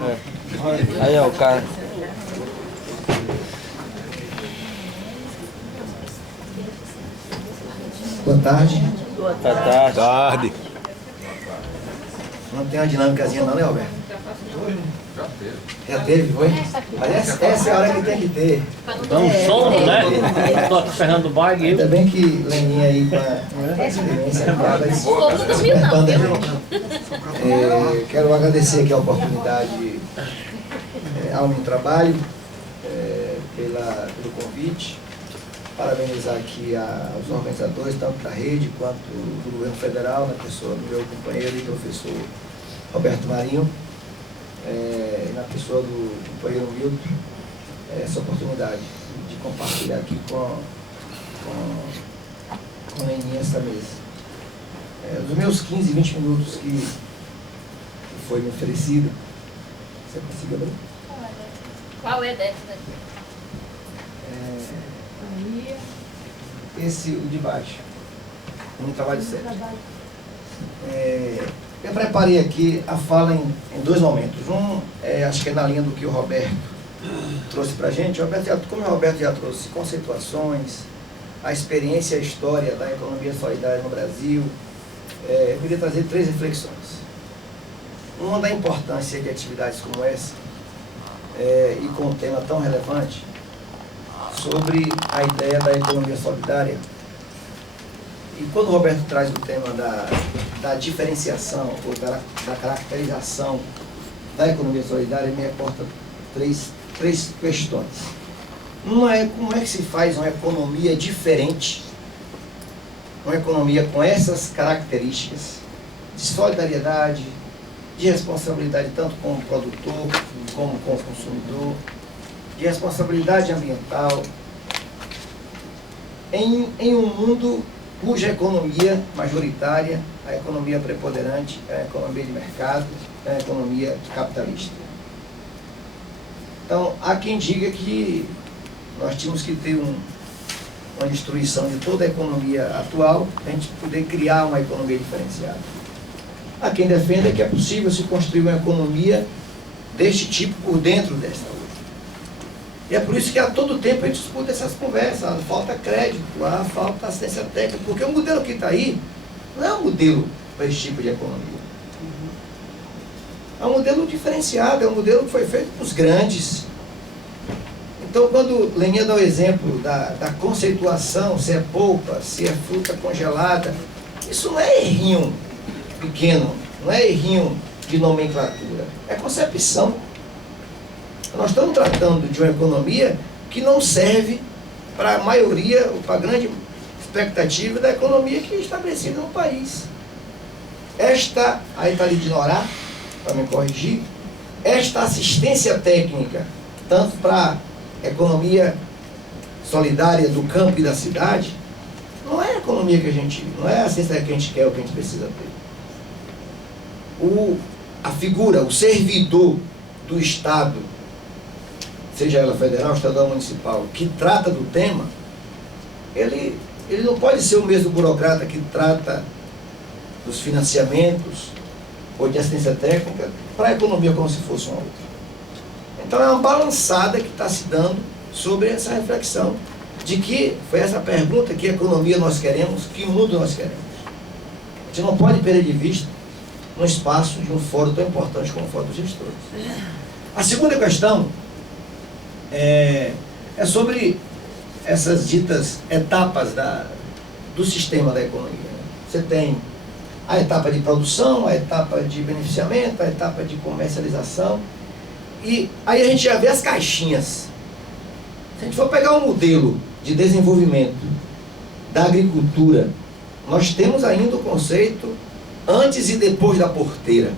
É. Aí, ó, o cara. Boa tarde. Boa tarde. Não tem uma dinâmicazinha não, né, Alberto? Já teve, foi? Mas essa é a hora que tem que ter. Dá um sono, né? Toca Fernando Bague. Ainda bem que Leninha aí com a experiência despertando a gente. Quero agradecer aqui a oportunidade ao meu trabalho, pelo convite. Parabenizar aqui aos organizadores, tanto da rede quanto do governo federal, na pessoa do meu companheiro e professor Roberto Marinho, na pessoa do companheiro Milton, essa oportunidade de compartilhar aqui com a Leninha essa mesa. Dos meus 15, 20 minutos que foi me oferecido, você conseguiu abrir? Qual é dessa? Esse, o de baixo, um trabalho sério. Eu preparei aqui a fala em dois momentos. Acho que é na linha do que o Roberto trouxe para a gente. Como o Roberto já trouxe conceituações, a experiência e a história da economia solidária no Brasil, eu queria trazer três reflexões. Uma da importância de atividades como essa, e com um tema tão relevante, sobre a ideia da economia solidária. E quando o Roberto traz o tema da diferenciação ou da caracterização da economia solidária, me reporta três questões. Uma é como é que se faz uma economia diferente, uma economia com essas características de solidariedade, de responsabilidade tanto com o produtor como com o consumidor, de responsabilidade ambiental, em um mundo cuja economia majoritária, a economia preponderante, é a economia de mercado, é a economia capitalista. Então, há quem diga que nós tínhamos que ter uma destruição de toda a economia atual para a gente poder criar uma economia diferenciada. Há quem defenda que é possível se construir uma economia deste tipo por dentro desta outra. E é por isso que a todo tempo a gente escuta essas conversas, falta crédito, falta assistência técnica, porque o modelo que está aí não é um modelo para esse tipo de economia. É um modelo diferenciado, é um modelo que foi feito para os grandes. Então, quando Leninha dá o exemplo da conceituação, se é polpa, se é fruta congelada, isso não é errinho pequeno, não é errinho de nomenclatura, é concepção. Nós estamos tratando de uma economia que não serve para a maioria, ou para a grande expectativa da economia que é estabelecida no país. Aí está ali de Norá, para me corrigir, esta assistência técnica, tanto para a economia solidária do campo e da cidade, não é a economia que a gente, não é a assistência que a gente quer, o que a gente precisa ter. A figura, o servidor do Estado, seja ela federal, estadual ou municipal, que trata do tema, ele não pode ser o mesmo burocrata que trata dos financiamentos ou de assistência técnica para a economia como se fosse uma outra. Então é uma balançada que está se dando sobre essa reflexão de que foi essa pergunta: que economia nós queremos, que mundo nós queremos. A gente não pode perder de vista no espaço de um fórum tão importante como o Fórum dos Gestores. A segunda questão é sobre essas ditas etapas do sistema da economia. Você tem a etapa de produção, a etapa de beneficiamento, a etapa de comercialização, e aí a gente já vê as caixinhas. Se a gente for pegar um modelo de desenvolvimento da agricultura, nós temos ainda o conceito antes e depois da porteira.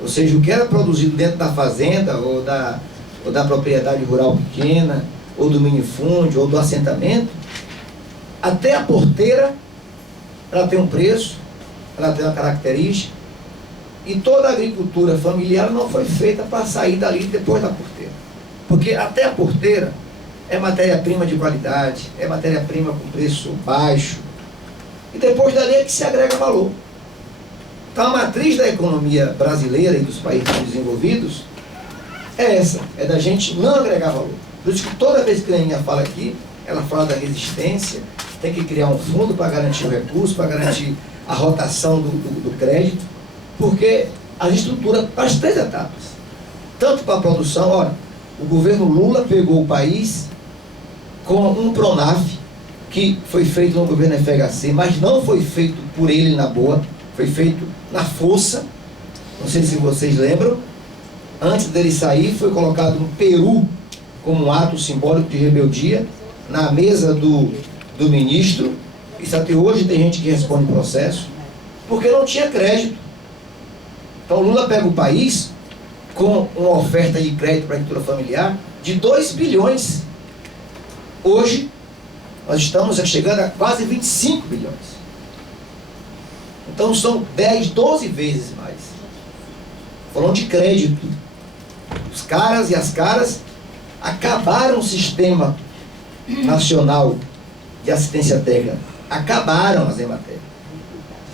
Ou seja, o que era produzido dentro da fazenda ou da propriedade rural pequena, ou do minifúndio, ou do assentamento, até a porteira, ela tem um preço, ela tem uma característica, e toda a agricultura familiar não foi feita para sair dali depois da porteira. Porque até a porteira é matéria-prima de qualidade, é matéria-prima com preço baixo, e depois dali é que se agrega valor. Então, a matriz da economia brasileira e dos países desenvolvidos é essa, é da gente não agregar valor. Por isso que toda vez que a Aninha fala aqui, ela fala da resistência, tem que criar um fundo para garantir o recurso, para garantir a rotação do crédito, porque a estrutura para as 3 etapas. Tanto para a produção, olha, o governo Lula pegou o país com um Pronaf, que foi feito no governo FHC, mas não foi feito por ele na boa, foi feito na força. Não sei se vocês lembram, antes dele sair, foi colocado no Peru como um ato simbólico de rebeldia, na mesa do ministro. Isso até hoje tem gente que responde processo, porque não tinha crédito. Então Lula pega o país com uma oferta de crédito para a agricultura familiar de 2 bilhões. Hoje, nós estamos chegando a quase 25 bilhões. Então são 10, 12 vezes mais. Falando de crédito. Os caras e as caras acabaram o sistema nacional de assistência técnica. Acabaram as Emater.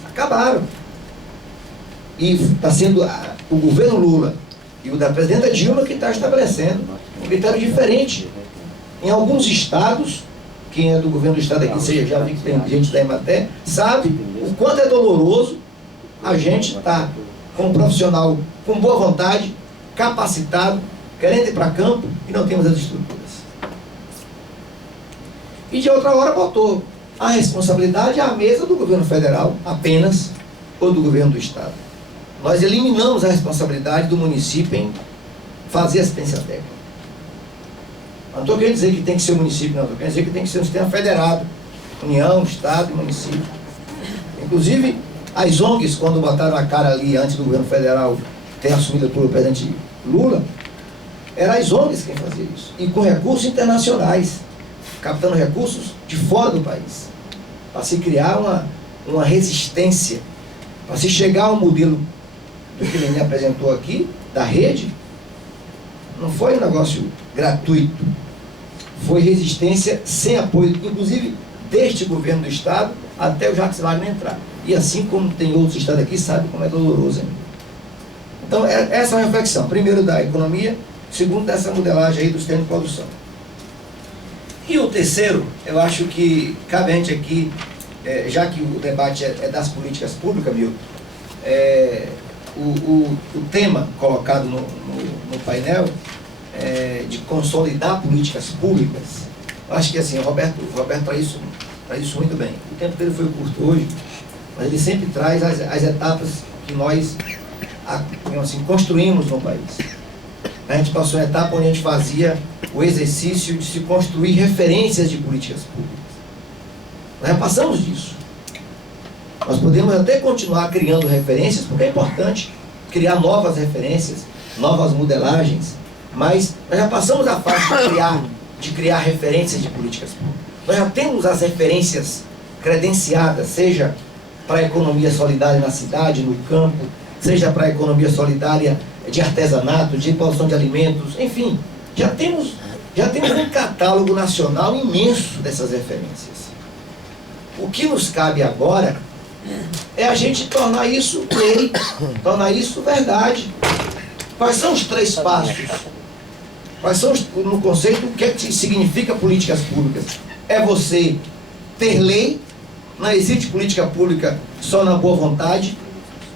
Acabaram. E está sendo o governo Lula e o da presidenta Dilma que está estabelecendo um critério diferente. Em alguns estados, quem é do governo do estado aqui, seja, já vi que tem gente da Emater, sabe o quanto é doloroso a gente estar com um profissional com boa vontade, capacitado, querendo ir para campo e não temos as estruturas. E de outra hora botou a responsabilidade à mesa do governo federal apenas, ou do governo do estado. Nós eliminamos a responsabilidade do município em fazer assistência técnica. Não estou querendo dizer que tem que ser o município, não. Estou querendo dizer que tem que ser um sistema federado. União, Estado e município. Inclusive, as ONGs, quando botaram a cara ali antes do governo federal ter assumido pelo presidente Lula, eram as ONGs quem faziam isso. E com recursos internacionais, captando recursos de fora do país. Para se criar uma resistência, para se chegar ao modelo do que ele me apresentou aqui, da rede, não foi um negócio gratuito. Foi resistência sem apoio, inclusive deste governo do estado até o Jacques Wagner entrar. E assim como tem outros estados aqui, sabe como é doloroso ainda. Então, essa é uma reflexão. Primeiro, da economia. Segundo, dessa modelagem aí dos termos de produção. E o terceiro, eu acho que cabe a gente aqui, já que o debate é das políticas públicas, Milton, o tema colocado no painel de consolidar políticas públicas, eu acho que assim, o Roberto traz isso muito bem. O tempo dele foi curto hoje, mas ele sempre traz as etapas que nós assim, construímos no país. A gente passou uma etapa onde a gente fazia o exercício de se construir referências de políticas públicas. Nós já passamos disso. Nós podemos até continuar criando referências, porque é importante criar novas referências, novas modelagens, mas nós já passamos a fase de criar referências de políticas públicas. Nós já temos as referências credenciadas, seja para a economia solidária na cidade, no campo, seja para a economia solidária de artesanato, de produção de alimentos, enfim, já temos um catálogo nacional imenso dessas referências. O que nos cabe agora é a gente tornar isso lei, tornar isso verdade. Quais são os 3 passos? Quais são, no conceito, o que é que significa políticas públicas? É você ter lei, não existe política pública só na boa vontade.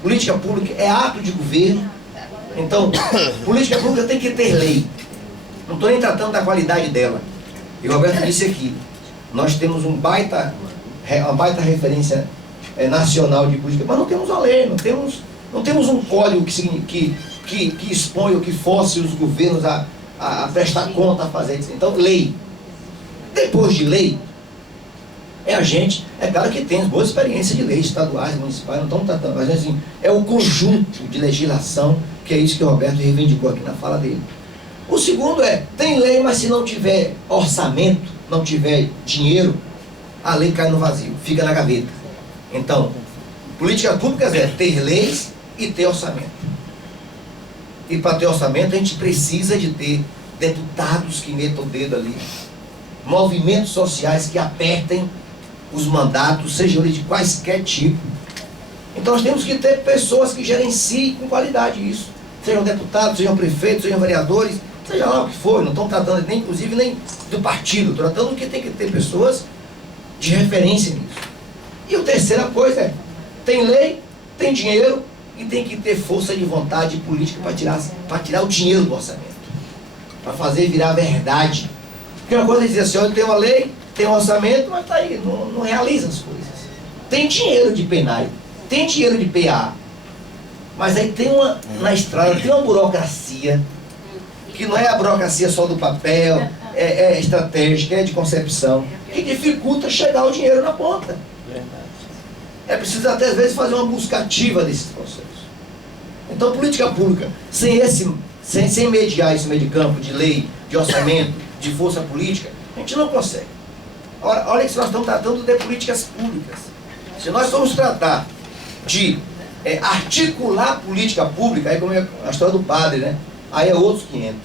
Política pública é ato de governo. Então, política pública tem que ter lei. Não estou nem tratando da qualidade dela. E o Roberto disse aqui, nós temos uma baita referência nacional de política, mas não temos uma lei, não temos um código que expõe ou que force os governos a prestar conta, a fazer isso. Então, lei. Depois de lei, é claro que tem boas experiências de leis estaduais, municipais, não estamos tratando, mas assim, é o conjunto de legislação, que é isso que o Roberto reivindicou aqui na fala dele. O segundo tem lei, mas se não tiver orçamento, não tiver dinheiro, a lei cai no vazio, fica na gaveta. Então, políticas públicas é ter leis e ter orçamento. E para ter orçamento, a gente precisa de ter deputados que metam o dedo ali, movimentos sociais que apertem os mandatos, sejam eles de quaisquer tipo, Então nós temos que ter pessoas que gerenciem com qualidade isso. Sejam deputados, sejam prefeitos, sejam vereadores, seja lá o que for. Não estão tratando nem, inclusive, nem do partido. Tratando que tem que ter pessoas de referência nisso. E a terceira coisa é, tem lei, tem dinheiro e tem que ter força de vontade política para tirar o dinheiro do orçamento. Para fazer virar verdade. Porque uma coisa é dizer assim, olha, tem uma lei, tem um orçamento, mas está aí, não realiza as coisas. Tem dinheiro de PENAI, tem dinheiro de PA, mas aí tem na estrada, tem uma burocracia, que não é a burocracia só do papel, é estratégica, é de concepção, que dificulta chegar o dinheiro na ponta. É preciso até às vezes fazer uma busca ativa desses processos. Então, política pública, sem mediar esse meio de campo de lei, de orçamento, de força política, a gente não consegue. Olha que nós estamos tratando de políticas públicas. Se nós formos tratar de articular política pública, aí como é a história do padre, né? Aí é outros 500.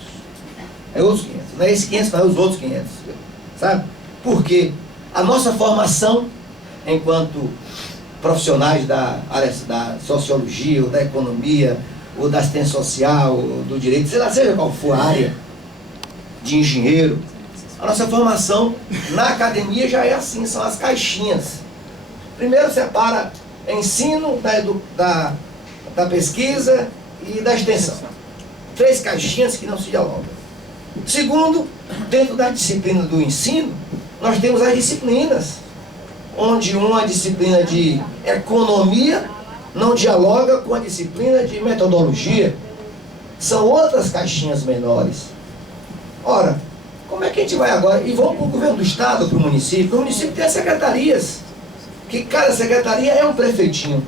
É outros 500. Não é esse 500, não é os outros 500. Sabe? Porque a nossa formação enquanto profissionais da área da sociologia, ou da economia, ou da assistência social, ou do direito, seja qual for a área, de engenheiro, a nossa formação na academia já é assim, são as caixinhas. Primeiro separa ensino da pesquisa e da extensão. 3 caixinhas que não se dialogam. Segundo, dentro da disciplina do ensino, nós temos as disciplinas, onde uma disciplina de economia não dialoga com a disciplina de metodologia. São outras caixinhas menores. Ora, como é que a gente vai agora? E vamos para o governo do estado, para o município. O município tem as secretarias, que cada secretaria é um prefeitinho.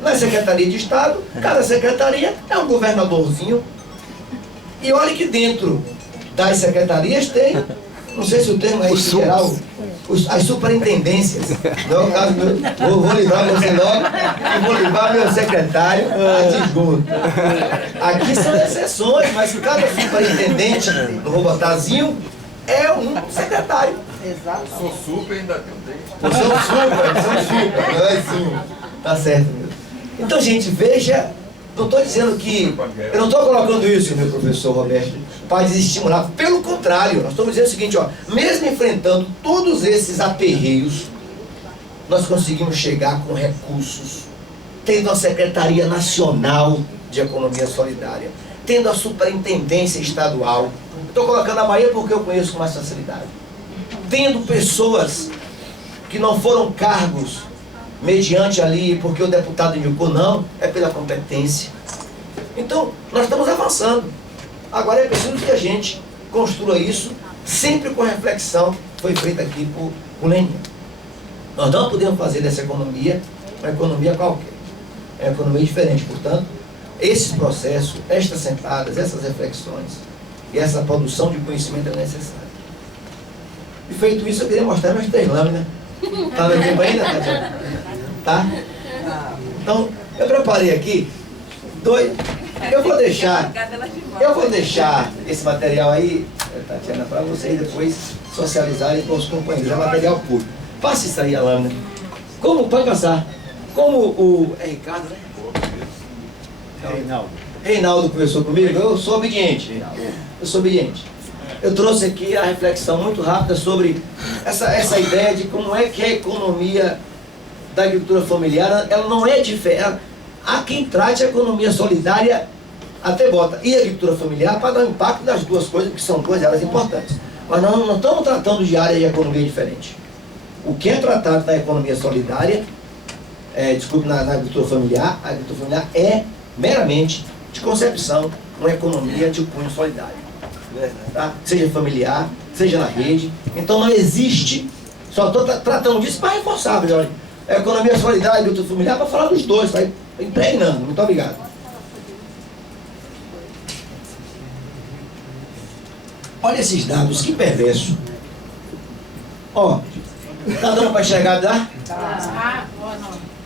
Na Secretaria de Estado, cada secretaria é um governadorzinho. E olha que dentro das secretarias tem, não sei se o termo é esse geral, as superintendências. Não é o caso meu, vou livrar você logo e vou livrar meu secretário a desgosto. Aqui são exceções, mas cada superintendente, no robotazinho, é um secretário. Exato. Sou super e ainda tenho dente. São super, não é sim. Tá certo mesmo. Então, gente, veja, não estou dizendo que, eu não estou colocando isso, meu professor Roberto, para desestimular. Pelo contrário, nós estamos dizendo o seguinte, ó, mesmo enfrentando todos esses aperreios, nós conseguimos chegar com recursos, tendo a Secretaria Nacional de Economia Solidária, tendo a Superintendência Estadual. Estou colocando a Bahia porque eu conheço com mais facilidade. Tendo pessoas que não foram cargos mediante ali, porque o deputado indicou, não, é pela competência. Então, nós estamos avançando. Agora é preciso que a gente construa isso, sempre com reflexão, que foi feita aqui por Lenin. Nós não podemos fazer dessa economia uma economia qualquer. É uma economia diferente. Portanto, esses processos, estas sentadas, essas reflexões e essa produção de conhecimento é necessária. E feito isso, eu queria mostrar minhas 3 lâminas. Está no tempo ainda, Tatiana? Tá? Então, eu preparei aqui 2. Eu vou deixar esse material aí, Tatiana, para vocês depois socializarem com os companheiros. É material público. Passa isso aí, a lâmina. Como, pode passar. Como o... É Ricardo, né? Reinaldo conversou comigo, eu sou obediente, Reinaldo. Eu sou obediente. Eu trouxe aqui a reflexão muito rápida sobre essa ideia de como é que a economia da agricultura familiar, ela não é diferente. Há quem trate a economia solidária, até bota, e a agricultura familiar para dar um impacto das duas coisas, que são 2 áreas importantes. Mas nós não estamos tratando de área de economia diferente. O que é tratado na economia solidária, na agricultura familiar, a agricultura familiar é meramente de concepção uma economia de cunho solidário. Tá? Seja familiar, seja na rede. Então não existe, só estou tratando disso para reforçar, olha, a economia solidária e a agricultura familiar para falar dos dois, vai impregnando. Muito obrigado. Olha esses dados, que perverso. Ó, tá dando para enxergar, tá?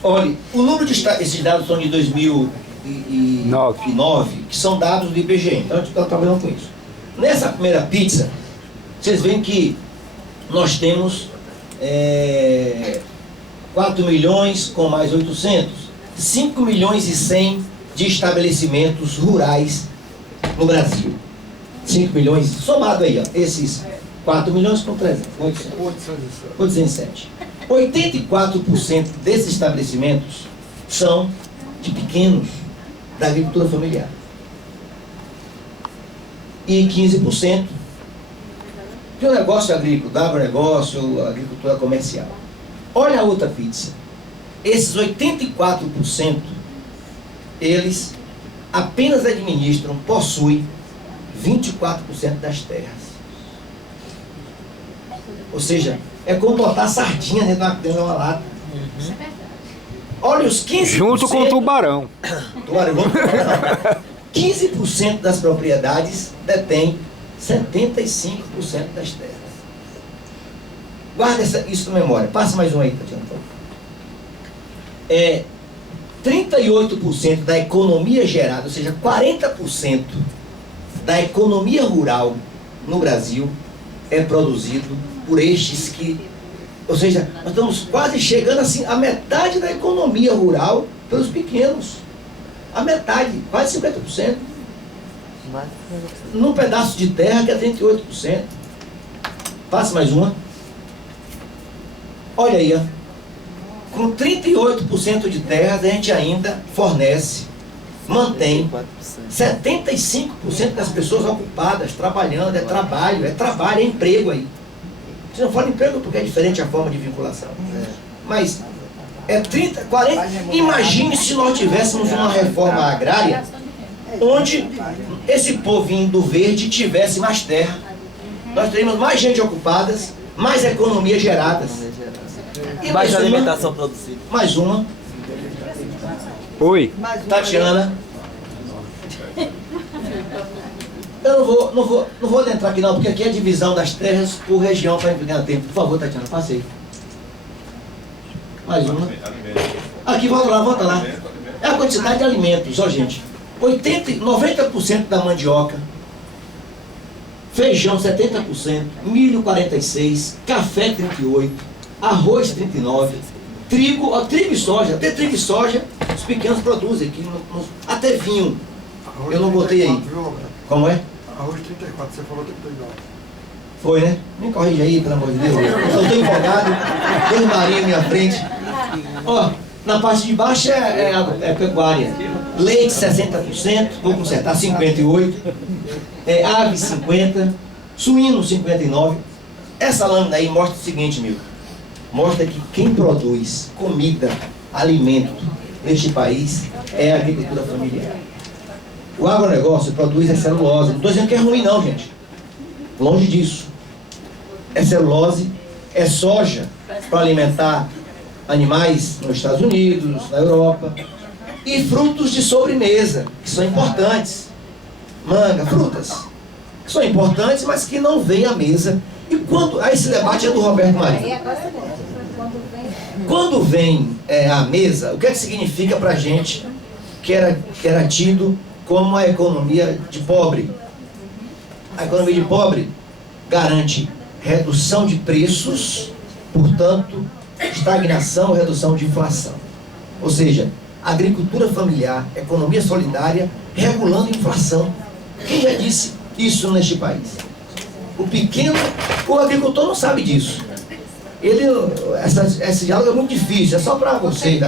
Olha, o número de esses dados são de 2009, que são dados do IBGE, então a gente está trabalhando com isso. Nessa primeira pizza, vocês veem que nós temos 4 milhões com mais 800, 5 milhões e 100 de estabelecimentos rurais no Brasil. 5 milhões, somado aí, ó, esses 4 milhões com 300, 807. 84% desses estabelecimentos são de pequenos, da agricultura familiar. E 15% do negócio agrícola, do agronegócio, agricultura comercial. Olha a outra pizza. Esses 84%, eles apenas administram, possuem 24% das terras. Ou seja, é como botar sardinha dentro de uma lata. Olha os 15%. Junto com o tubarão. 15% das propriedades detêm 75% das terras. Guarda isso na memória. Passa mais um aí, Tatiana. 38% da economia gerada, ou seja, 40% da economia rural no Brasil é produzido por estes que, ou seja, nós estamos quase chegando assim a metade da economia rural pelos pequenos. A metade, quase 50%. Num pedaço de terra que é 38%. Passa mais uma. Olha aí, ó. Com 38% de terras a gente ainda fornece, mantém 75% das pessoas ocupadas, trabalhando, é trabalho, é emprego aí. Se não for emprego porque é diferente a forma de vinculação. Mas é 30, 40. Imagine se nós tivéssemos uma reforma agrária onde esse povinho do verde tivesse mais terra. Nós teríamos mais gente ocupada, mais economia gerada. E mais alimentação produzida. Mais uma. Oi. Tatiana. Eu não vou adentrar aqui não, porque aqui é a divisão das terras por região para ganhar tempo. Por favor, Tatiana, passe aí. Mais uma. Aqui, volta lá. É a quantidade de alimentos, ó gente. 90% da mandioca, feijão 70%, milho 46%, café 38%, arroz 39%, trigo e soja. Até trigo e soja os pequenos produzem aqui, até vinho. Eu não botei aí. Como é? Arroz 34, você falou 39. Foi, né? Me corrija aí, pelo amor de Deus. Eu estou empolgado, Deus Maria à minha frente. Ó, na parte de baixo é pecuária. Leite 60%, vou consertar 58%. Ave 50%, suíno 59%. Essa lâmina aí mostra o seguinte, Milton. Mostra que quem produz comida, alimento neste país é a agricultura familiar. O agronegócio produz celulose. Não estou dizendo que é ruim não, gente. Longe disso. É celulose, é soja para alimentar animais nos Estados Unidos, na Europa. E frutos de sobremesa, que são importantes. Manga, frutas, que são importantes, mas que não vêm à mesa. E quando... esse debate é do Roberto Marinho. Quando vem à mesa, o que é que significa para a gente que era tido como uma economia de pobre? A economia de pobre garante redução de preços, portanto, estagnação, redução de inflação. Ou seja, agricultura familiar, economia solidária, regulando a inflação. Quem já disse isso neste país? O agricultor não sabe disso. Esse diálogo é muito difícil, é só para você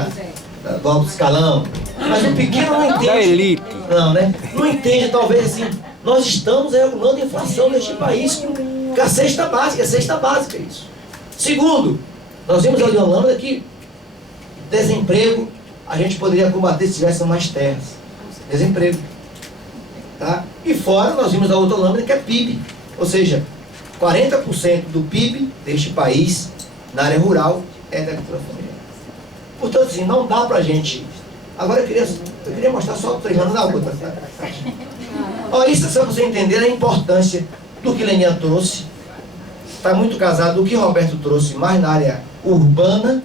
do alto escalão. Mas o pequeno não entende. Da elite. Não, né? Não entende, talvez assim, nós estamos regulando a inflação neste país com a cesta básica, isso. Segundo, nós vimos ali uma lâmina que desemprego a gente poderia combater se tivesse mais terras. Desemprego. Tá? E fora nós vimos a outra lâmina que é PIB. Ou seja, 40% do PIB deste país, na área rural, é da agricultura familiar. Portanto, assim, não dá pra gente... Agora eu queria mostrar só 3 anos na outra. Olha, isso é só você entender a importância do que Lenian trouxe. Está muito casado do que Roberto trouxe, mais na área urbana,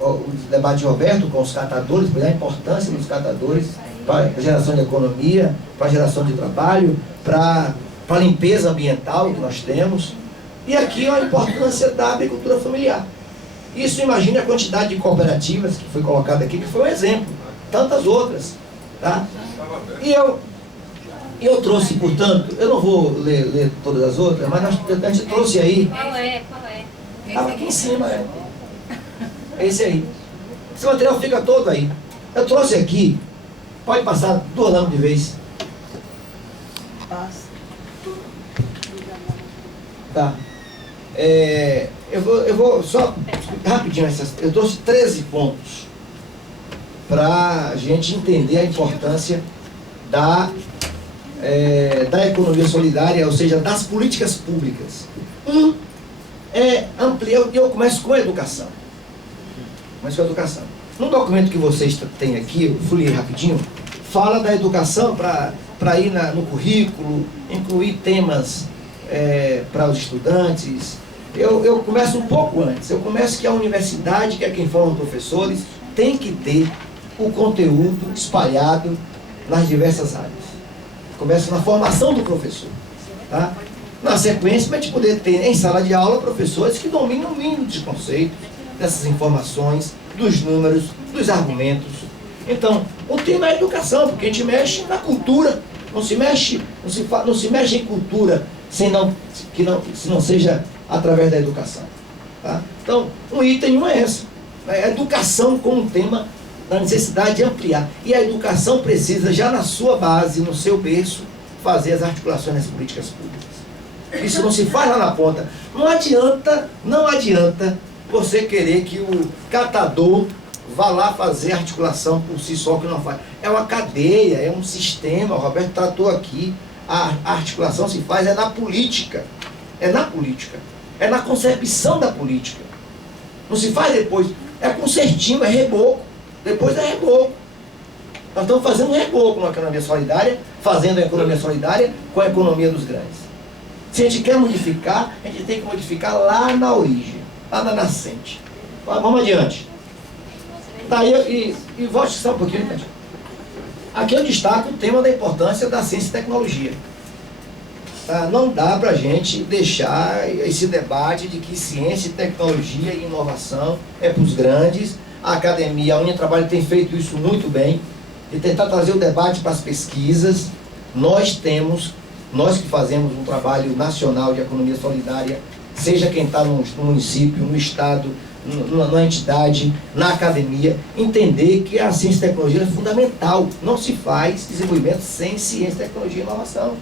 o debate de Roberto com os catadores, a importância dos catadores para a geração de economia, para a geração de trabalho, para a limpeza ambiental que nós temos. E aqui a importância da agricultura familiar. Isso, imagine a quantidade de cooperativas que foi colocada aqui, que foi um exemplo. Tantas outras. Tá? E eu trouxe, portanto, eu não vou ler todas as outras, mas a gente trouxe aí. Qual é? Qual é? Estava aqui em cima, é. Esse aí. Esse material fica todo aí. Eu trouxe aqui, pode passar 2 anos de vez. Tá. Eu vou só rapidinho, eu trouxe 13 pontos para a gente entender a importância da economia solidária, ou seja, das políticas públicas. Eu começo com a educação. No documento que vocês têm aqui, eu fui rapidinho, fala da educação para ir no currículo, incluir temas para os estudantes. Eu começo um pouco antes. Eu começo que a universidade, que é quem forma os professores, tem que ter o conteúdo espalhado nas diversas áreas. Começa na formação do professor. Tá? Na sequência, para a gente poder ter em sala de aula professores que dominam o mínimo de conceitos, dessas informações, dos números, dos argumentos. Então, o tema é educação, porque a gente mexe na cultura. Não se mexe em cultura se não seja através da educação. Tá? Então, um item é esse. A educação como tema da necessidade de ampliar. E a educação precisa, já na sua base, no seu berço, fazer as articulações das políticas públicas. Isso não se faz lá na ponta. Não adianta você querer que o catador vá lá fazer articulação por si só, que não faz. É uma cadeia, é um sistema. O Roberto tratou aqui. A articulação se faz na política. É na concepção da política. Não se faz depois. É concertinho, é reboco. Depois é reboco. Nós estamos fazendo um reboco na economia solidária, fazendo a economia solidária com a economia dos grandes. Se a gente quer modificar, a gente tem que modificar lá na origem, lá na nascente. Vamos adiante. Daí, e volte só um pouquinho, gente. Aqui eu destaco o tema da importância da ciência e tecnologia. Tá? Não dá para a gente deixar esse debate de que ciência, tecnologia e inovação é para os grandes. A academia, a Unitrabalho tem feito isso muito bem, de tentar trazer o debate para as pesquisas. Nós que fazemos um trabalho nacional de economia solidária, seja quem está no município, no estado, na entidade, na academia, entender que a ciência e tecnologia é fundamental. Não se faz desenvolvimento sem ciência, tecnologia e inovação.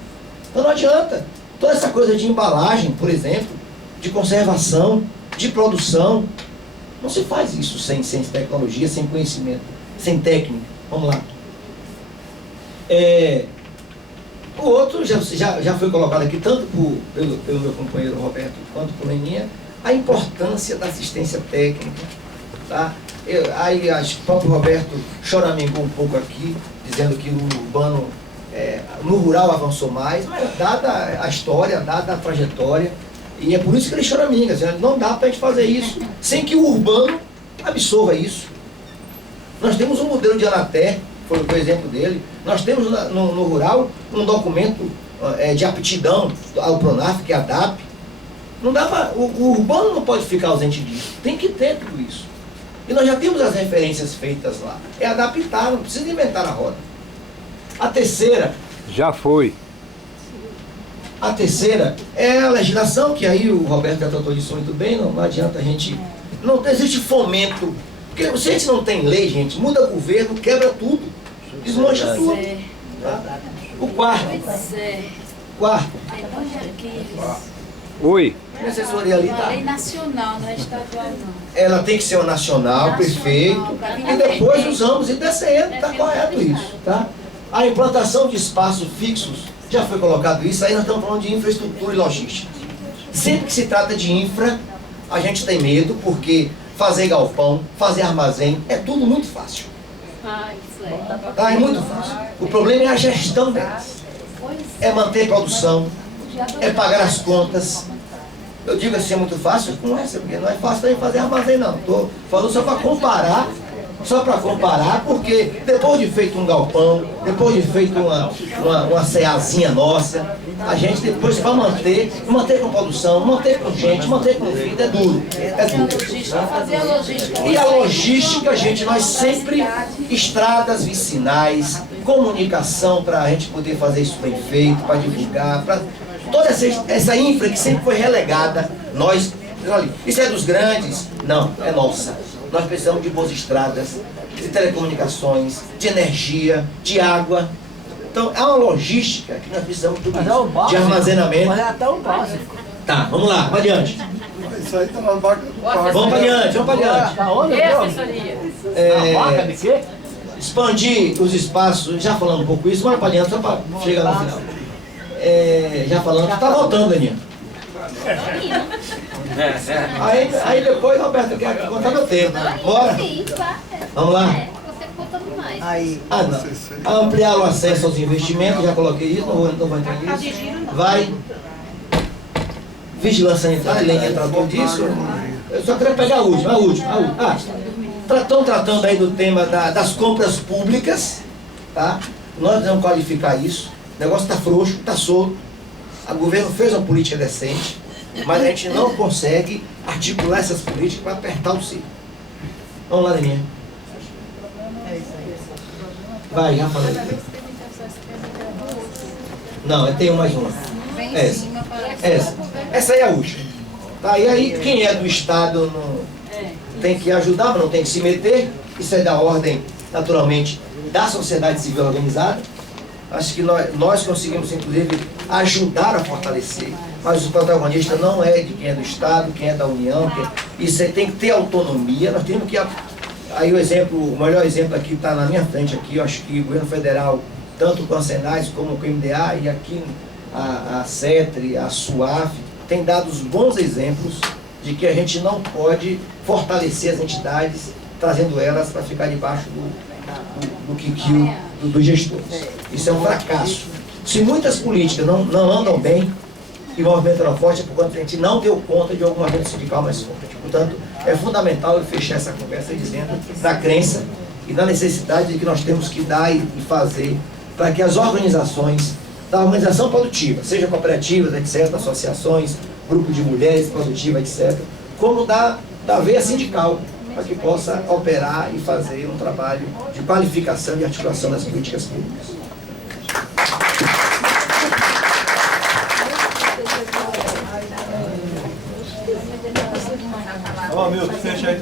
Então não adianta. Toda essa coisa de embalagem, por exemplo, de conservação, de produção, não se faz isso sem ciência e tecnologia, sem conhecimento, sem técnica. Vamos lá. O outro já foi colocado aqui, tanto pelo meu companheiro Roberto, quanto por Leninha, a importância da assistência técnica. Tá? Aí acho que o próprio Roberto choramingou um pouco aqui, dizendo que no urbano, no rural avançou mais, mas dada a história, dada a trajetória, e é por isso que ele choraminga, assim, não dá para a gente fazer isso sem que o urbano absorva isso. Nós temos um modelo de Anaté, foi o exemplo dele. Nós temos no rural um documento de aptidão ao Pronaf, que é a DAP. Não dá pra, o urbano não pode ficar ausente disso. Tem que ter tudo isso. E nós já temos as referências feitas lá. É adaptar, não precisa inventar a roda. A terceira... Já foi. A terceira é a legislação, que aí o Roberto já tratou disso muito bem, não adianta a gente... Não existe fomento. Porque se a gente não tem lei, gente, muda o governo, quebra tudo, desmancha tudo. Tá? O quarto. Oi. A assessoria ali tá. Lei nacional, não é estadual não. Ela tem que ser uma nacional, perfeito. E depois usamos e descendo, está correto isso. Tá? A implantação de espaços fixos, já foi colocado isso, aí nós estamos falando de infraestrutura e logística. Sempre que se trata de infra, a gente tem medo, porque fazer galpão, fazer armazém, é tudo muito fácil. Tá? É muito fácil. O problema é a gestão delas. É manter produção, é pagar as contas. Eu digo assim, é muito fácil? Não é, porque não é fácil também fazer armazém, não. Estou falando só para comparar Só para comparar, porque depois de feito um galpão, depois de feito uma ceazinha nossa, a gente depois para manter com produção, manter com gente, manter com vida, é duro. É duro. Fazer a logística. E a logística, gente, nós sempre, estradas vicinais, comunicação para a gente poder fazer isso bem feito, para divulgar, para toda essa infra que sempre foi relegada, nós, olha, isso é dos grandes? Não, é nossa. Nós precisamos de boas estradas, de telecomunicações, de energia, de água. Então, é uma logística que nós precisamos de, Mas é o básico. de armazenamento. Mas é até o básico. Tá, vamos lá, para adiante. Isso aí tá na vaca do parque. Vamos para adiante, vamos para adiante. Da onde? E assessoria? A vaca de quê? Expandir os espaços, já falando um pouco isso, mas para adiante, só para chegar no final. Já falando, tá voltando, Aninha. Aí depois, Roberto, quer contar meu tempo. Bora? Sim, claro. Vamos lá? Você conta demais. Não. Ampliar o acesso aos investimentos, já coloquei isso, não vou entrar nisso. Vai. Vigilância sanitária, ele nem tratou disso. Eu só queria pegar a última. Estão tratando aí do tema das compras públicas, tá? Nós vamos qualificar isso. O negócio está frouxo, está solto. O governo fez uma política decente, mas a gente não consegue articular essas políticas para apertar o ciclo. Vamos lá, Neninha. Vai, já falei. Não, tem mais uma. Bem em Essa. cima, parece. Essa aí é a última. Tá, e aí, quem é do Estado tem que ajudar, mas não tem que se meter. Isso é da ordem, naturalmente, da sociedade civil organizada. Acho que nós conseguimos, inclusive, ajudar a fortalecer. Mas o protagonista não é de quem é do Estado, quem é da União. Isso aí tem que ter autonomia. Nós temos que... Aí o melhor exemplo aqui está na minha frente aqui. Eu acho que o governo federal, tanto com a Senais como com o MDA, e aqui a CETRE, a SUAF, tem dado os bons exemplos de que a gente não pode fortalecer as entidades, trazendo elas para ficar debaixo do quiquil dos gestores. Isso é um fracasso. Se muitas políticas não andam bem e o movimento era forte, é porque a gente não deu conta de alguma rede sindical mais forte. Portanto, é fundamental eu fechar essa conversa dizendo da crença e da necessidade de que nós temos que dar e fazer para que as organizações da organização produtiva, seja cooperativas, etc., associações, grupo de mulheres produtivas, etc., como da veia sindical, para que possa operar e fazer um trabalho de qualificação e articulação das políticas públicas. Ó, Milton, fecha aí,